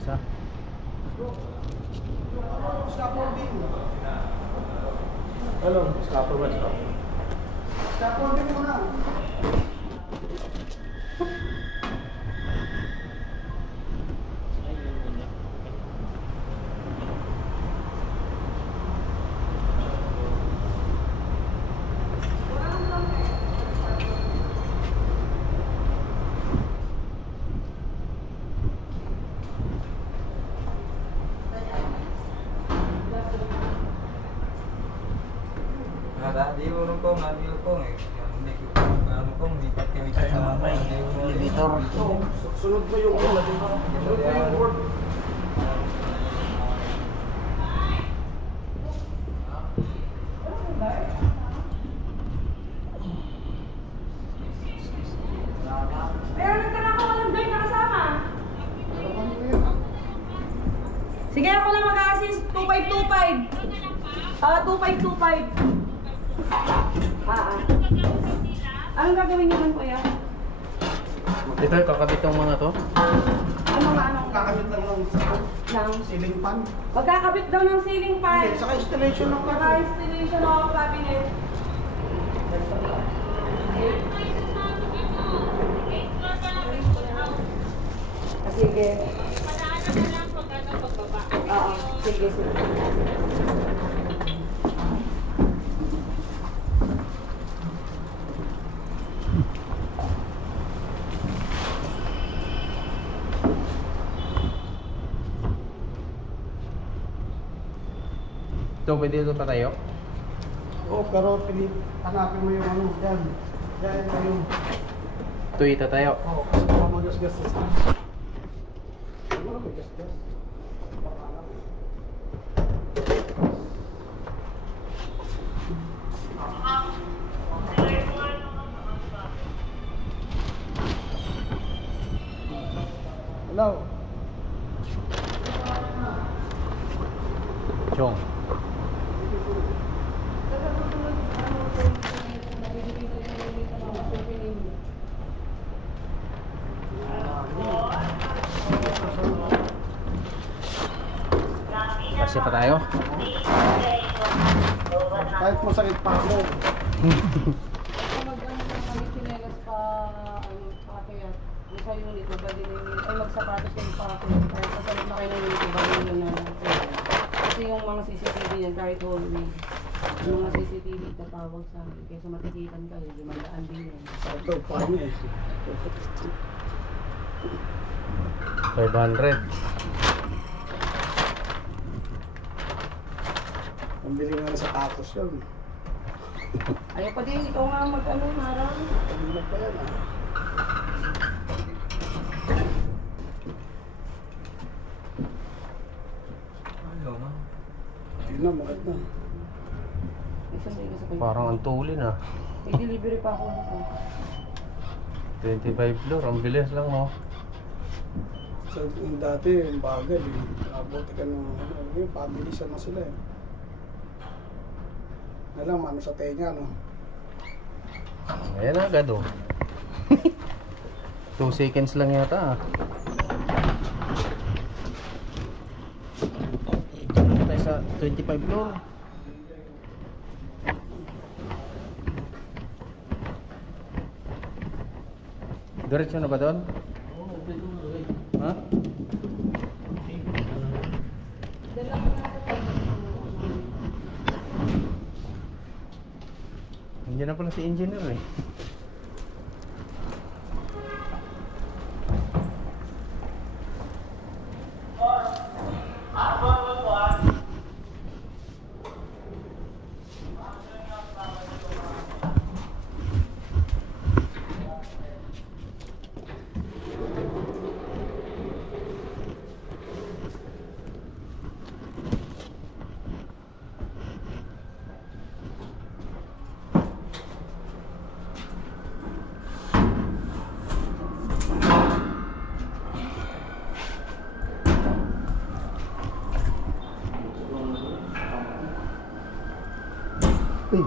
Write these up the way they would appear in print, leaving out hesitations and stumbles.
Isa. Hello, scaffold ba? Scaffold din mo na. Di urong ko, nabi ko eh. Hindi ko ano ko, lipat kami sa Elevator. Sunod mo yung sunod mo yung board. Pero nagtara ko walang guide na kasama. Sige, ako lang mag-assist. 2525. 2525. Anong gagawin niyo man, kuya? Ito, kakabit ang mga to. Ano nga, ano? Kakabit lang ng ceiling fan. Magkakabit daw ng ceiling fan. Okay, saka installation ng Saka cabinet. installation of cabinet. Sige. Padaanan na lang pag ano, pagbaba. Oo, sige, sige. Ito, pwede ito patayo? Oo, pero hanapin mo yung ano, yan. Yan yung... Ito itatayo. Oo, kasi baka magasgas sa saan. Ano may gasgas? Baka alam. Hello? Chong. Kasi pa tayo. Kahit masakit pa ako. Sa unit, magbali na unit. Ay, magsapatos kayo pa ako. Kahit pasalit na kayo ng unit, magbali na na. Kasi yung mga CCTV yan, kahit hallway. Yung mga CCTV, tatawag sa amin. Kaya sa matikitan kayo, 500 din yan. Ito, pa niya eh. 500. Ang bili nga sa tatos yun. Ayaw pa din, ikaw nga mag-ano, harang. Pag-ilag pa yan ah. Ano nga? Yun na, makit na. Isang day ka sa kayo. Parang ang tulin ah. I-delivery pa ako nito. 25 floor, ang bilis lang no. So, yung dati, yung bagal eh. Abuti ka ng ano, yung pabilisan na sila eh. Alam, ano sa tenga, no? Ayan agad oh. 2 seconds lang yata ah. Dito tayo sa 25 floor. Diretso na ba doon? Ha? Nandiyan na pala si engineer eh. Uy!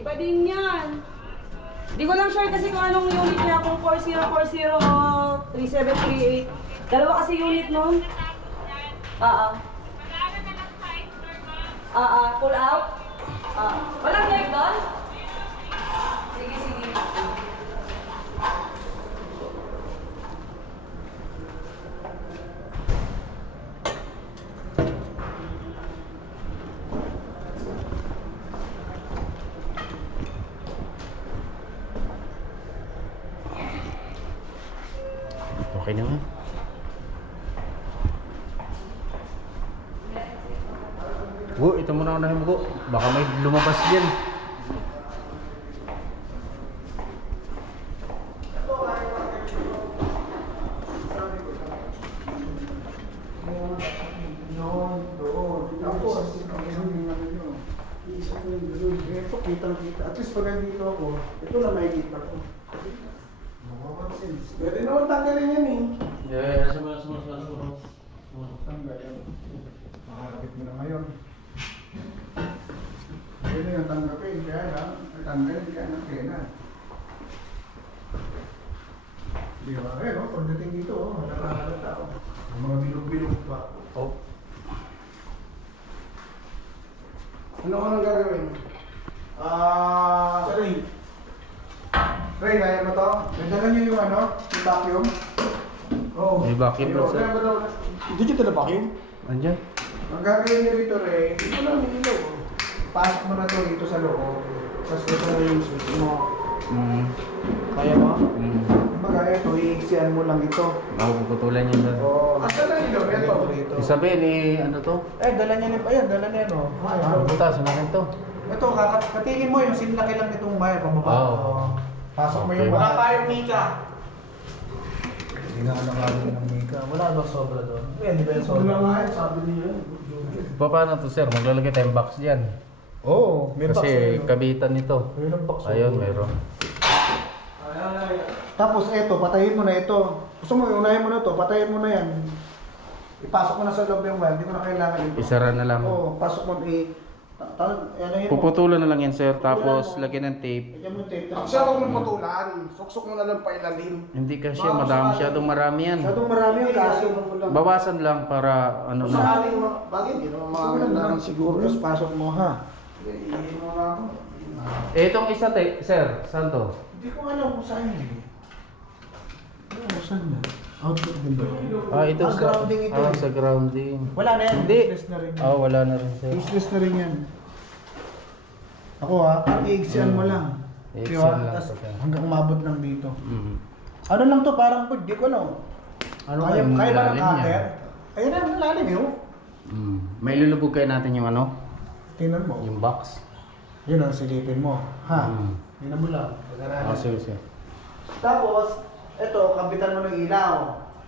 Iba din yan. Di ko lang sure kasi kung anong unit niya, kung 4040 o 3738. Dalawa kasi unit nun. Pull out? Walang leg doon? Sige, sige. Okay naman. Ito muna ako nahimugo. Baka may lumabas dyan. Kita. At least pag nandito ako, ito na makikita ko. Pwede naman tanggalin yan eh. Yeah, Tanggal yan. Makakapit mo na ngayon. Pwede yung tanggapin, kaya lang, tanggalin kaya ng pena. Di ba? Eh, no? Pagdating dito, nakakalata ako. Ang mga bilog-bilog pa. Oh. Ano ka nang gagawin? Ray. Ray, kaya mo to? Nagdala niyo yung ano? Yung vacuum? Oo. May vacuum Ayun, sir. kaya ba daw? Hindi kita na vacuum? Andyan? Ang gagawin niyo rito, Ray, dito lang nilo. Pasok mo na to dito sa loob. Tapos ito na yung switch mo. Kaya mo? Kumbaga, ito, iiksian mo lang ito. Ako puputulan yun sir. Oo. Asa na nilo? Ito. Isabihin ano to? Dala niya nito. Ayan, dala niya, no? Butas, sumakin to. Ito, katingin mo yung sinlaki lang nitong wire pababa. Oo. Pasok mo yung wala tayong mika. Hindi na alam ng mika. Wala ba sobra doon? Hindi ba yung sobra? Wala nga yun, sabi niya. Paano to sir? Maglalagay tayong box dyan. Oo, may box. Kasi kabitan nito. Mayroong box. Ayun, meron. Tapos eto, patayin mo na ito. Gusto mo, unahin mo na ito, patayin mo na yan. Ipasok mo na sa loob yung wire, hindi mo na kailangan ito. Isara na lang. Oo, pasok mo, ano yun mo? Puputulan na lang yan sir, tapos lagyan ng tape. Lagyan mo yung tape. Siya huwag mong putulan. Suksok mo na lang pailalim. Hindi kasi masyadong marami yan. Masyadong marami yung kaso. Bawasan lang para ano Sa na. aling bagay, hindi naman makakagandaan siguro. Tapos pasok mo ha. Iihin mo na ako. Itong isa sir, saan to? Hindi ko alam kung saan yun. Ano, saan na? Output din ba yun? Ito sa grounding ito. sa grounding. Wala na yan. Hindi. Useless na rin. Wala na rin sir. Useless na rin yan. Ako ha, i-exian mo lang. I-exian Diba? lang Tas to, sir. hanggang umabot lang dito. Mhm. Ano lang to, parang di ko alam. Ano Kaya kayong ba ng lalim cutter? yan? Ayun na, malalim yun. May lulubog kayo natin yung ano? Tingnan mo. Yung box. Yun ang silipin mo. Ha? Tingnan mo lang. Sige. Tapos, eto, kapitan mo ng ilaw.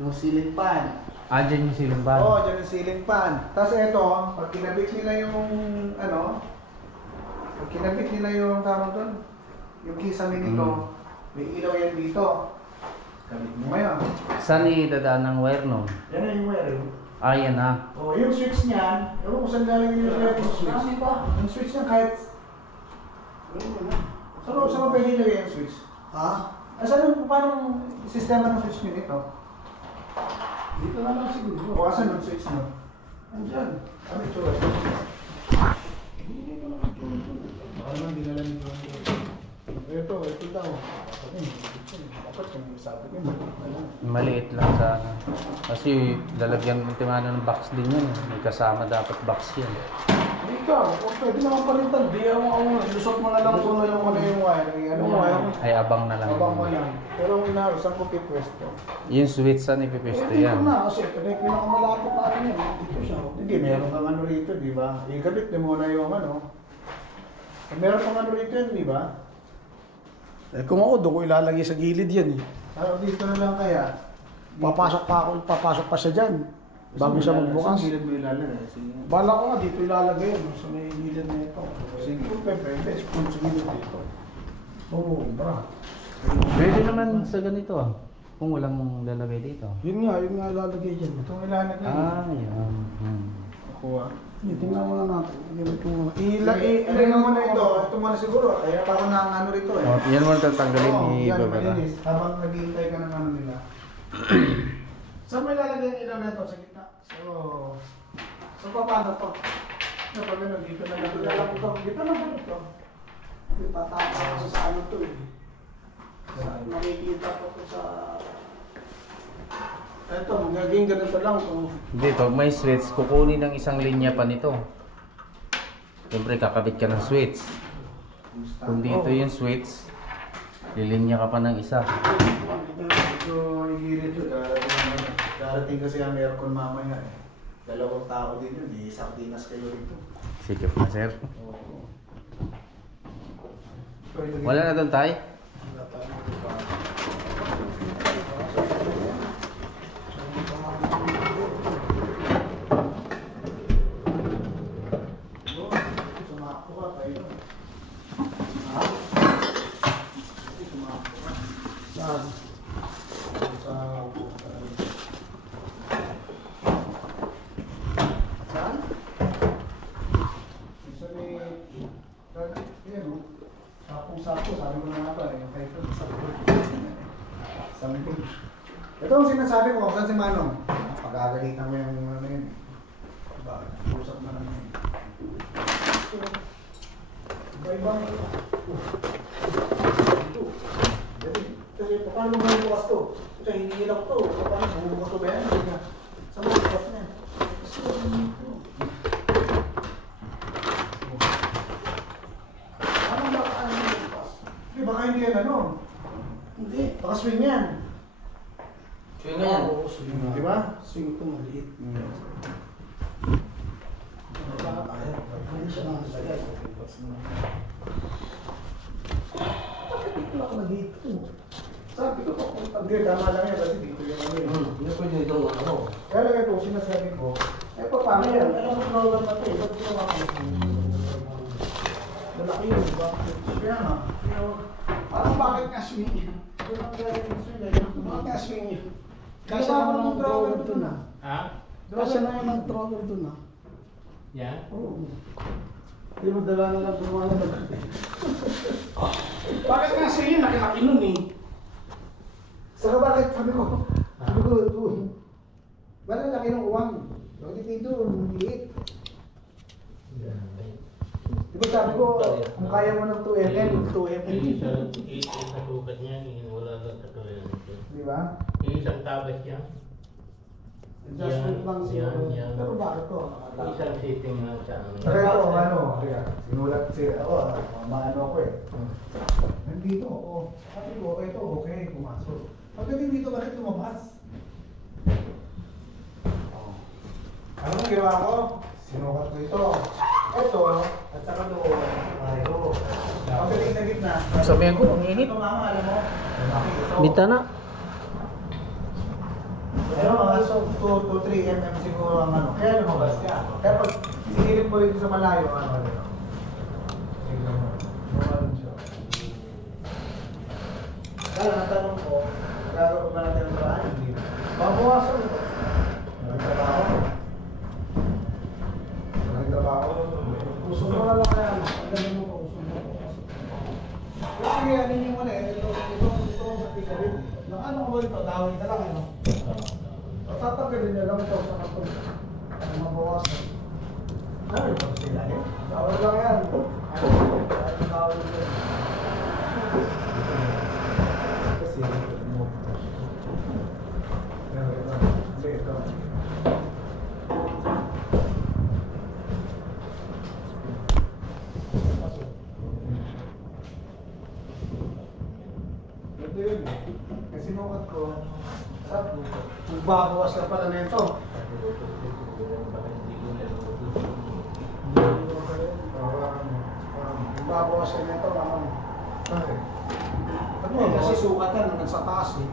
Yung ceiling fan. Dyan yung silimban. Oo, dyan yung ceiling fan. Tapos eto, pag kinabit nila yung, ano, pag kinabit nila yung, tawag doon, yung kisame nito, may ilaw yan dito. Kabit mo ngayon. Saan idadaan ng wire no? Yan na yung wire yun. Yan na. Oh, yung switch niyan, ewan ko saan galing yung switch. Yung switch niyan kahit... Saan mo pwede ilagay yung switch? Ha? Saan yung paano sistema ng switch niyo nito? Dito na lang siguro. O asan yung switch niyo? Andyan. Ano yung tsura? Dito lang yung tsura. Baka naman dinala niyo ito daw. Dapat yung sabi ko, Maliit lang sana. Kasi lalagyan ng timano ng box din yan. May kasama dapat box yan. Ikaw, pwede naman palitan. Di ako, lusot mo na lang kung ano yung wire. Ano wire? Ay abang na lang. Abang mo lang. Pero ang inaros, saan ko pipwesto? Yung switch saan ipipisto Dito yan? na, kasi ito na yung pinakamalapit na ano yan. Dito siya. Hindi, meron kang ano rito, di ba? Ikabit mo muna yung ano. Meron kang ano rito yan, di ba? Kung ako, doon ko ilalagay sa gilid yan eh. Dito na lang kaya. Papasok pa siya dyan. Bago siya magbukas. Sa gilid mo ilalagay? Bala ko nga, dito ilalagay yun. Sa may gilid na ito. Sige, pwede. Spoon sa gilid dito. Oo, bra. Pwede naman sa ganito kung walang lalagay dito. Yun nga ilalagay dyan. Itong ilalagay. Yan. Ako Tingnan muna natin. Ilagay mo muna ito. Ito muna siguro. Kaya parang ano rito eh. Oh, yan mo tatanggalin Oo, ni yan, Babara. malinis. Habang naghihintay ka ng ano nila. Saan mo ilalagay yung ilaw na ito? Sa gitna. So paano to? Pag ano, dito na lang ito. Dito na lang ito. Tatapos kasi sa ano to eh. Makikita ko to sa... Ito, magiging ganito lang to. Hindi, pag may switch, kukunin ng isang linya pa nito. Siyempre, kakabit ka ng switch. Kung dito yung switch, lilinya ka pa ng isa. Ito, higirit yun. Darating kasi ang aircon mamaya eh. 2 tao din yun. Isang dinas kayo rito. Sikip na, sir. Oo. Wala na doon, tay? Wala tayo pa. Sumako ka tayo. Ha? Sumako ka. Saan? Saan? Isa may... Yan o. Sapo-sapo, sabi ko na nga ba eh. Kaya ito, sabi ko. Ito ang sinasabi ko, saan si Manong? Pag-agalitan mo yung ano yun. Diba? Usap na naman yun. Iba-ibang ito. Kasi paano mo bukas to? Kasi hinihilak to. Paano bubukas to ba yan? Saan mo bukas na yan? Ano ba ano bukas? Hindi, baka hindi yan ano? Hindi. Baka swing yan. Swing yan. Oo, swing. Di ba? Swing ito maliit. Hindi siya nakasalagay. Bakit dito ako na dito? Sabi ko kung hindi, tama lang yan kasi dito yung ano yun. Hindi pwede ito, ano? Kaya lang ito, sinasabi ko, eh paano yan? Alam mo program na ito eh, ba't ginawa ko? Malaki yun, bakit? Kaya nga, parang bakit nga swing yun? Bakit nga swing yun? Kasi naman ng drawer dun ah. Ha? Kasi naman ng drawer dun ah. Yan? Oo. Hindi mo dala na lang gumawa na lang. Bakit nga swing yun? Nakilaki nun eh. Saka bakit? Sabi ko, ito. Wala laki ng uwang. Bakit dito, maliit. Diba sabi ko, kung kaya mo ng 2mm, 2mm. Isang katukat niya, wala lang katuloy nito. Diba? Isang tabas niya, Adjustment lang siguro. yan. Pero bakit to? isang sitting lang sa ano. Saka ito, ano, sinulat siya. Ako, maano ako eh. Nandito, oo. Sabi ko, ito, okay, pumasok. Pagdating dito, bakit lumabas? Ano ang ginawa ko? Sinukat ko ito. Ito, at saka doon, tayo. Pagdating sa gitna. Sabihan ko, ang init. Ito mama, alam mo? Malaki ito. Bita na. Pero mga 2 to 3 mm siguro ang ano. Kaya lumabas ka. Kaya pag sinilip mo rin sa malayo, ano. Tignan mo. Lumalan siya. Kaya natanong ko, gagawin ba natin ang paraan? Hindi. Babawasan ito. Nagtrabaho. Puso mo na lang kaya. Ang galing mo pa, puso mo. Kaya ano yung muna eh. Ito gusto ko sa tika rin. Ano ko ba ito? Dawin na lang ano. Tatanggalin niya lang ito sa katong. Ang mabawasan. Ano ito? Sila eh? Dawin lang yan. Ano dawin yan? Kasi mo. Pero ito. Hindi ito. Ito yun eh. Kasi nukat ko. Sabi ko, magbabawas ka pala na ito. Magbabawas ka na ito, mamang. Bakit? Kasi sukatan nung nasa taas eh.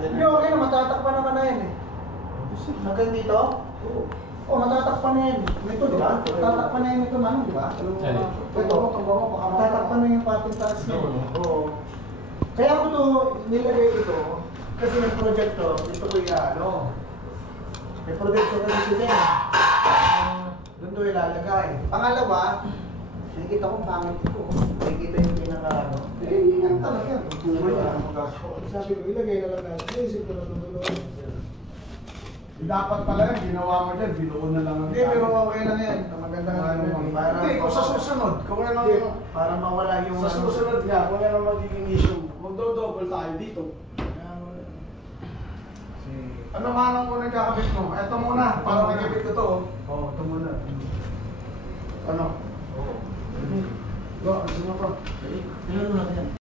Hindi, okay na, matatakpan naman na yan eh. Hanggang dito? Oo. Oh, matatakpan na yan. Ito, di ba? Matatakpan na yan ito, manong, di ba? Ito, matatakpan na yung pating taas niya. Oo. Kaya ako to nilagay ito kasi may projector, ito ko yung ano. May projector kasi sila. Doon to ilalagay. Pangalawa, nakikita kong pangit ito. Nakikita yung pinaka ano. Yan talaga. Sabi ko, ilagay na lang natin. Naisip ko na tutulog. Dapat pala yan, ginawa mo dyan, binuon na lang. Hindi, pero okay lang yan. Maganda nga naman. Hindi, kung sa susunod, kung ano, para mawala yung... Sa susunod nga, kung ano magiging issue, magdo-double tayo dito. Ano manang muna kakabit mo? Ito muna, para nakabit ko to. Oo, ito muna. Ano? Oo. Go, ano pa? Ilan mo na yan?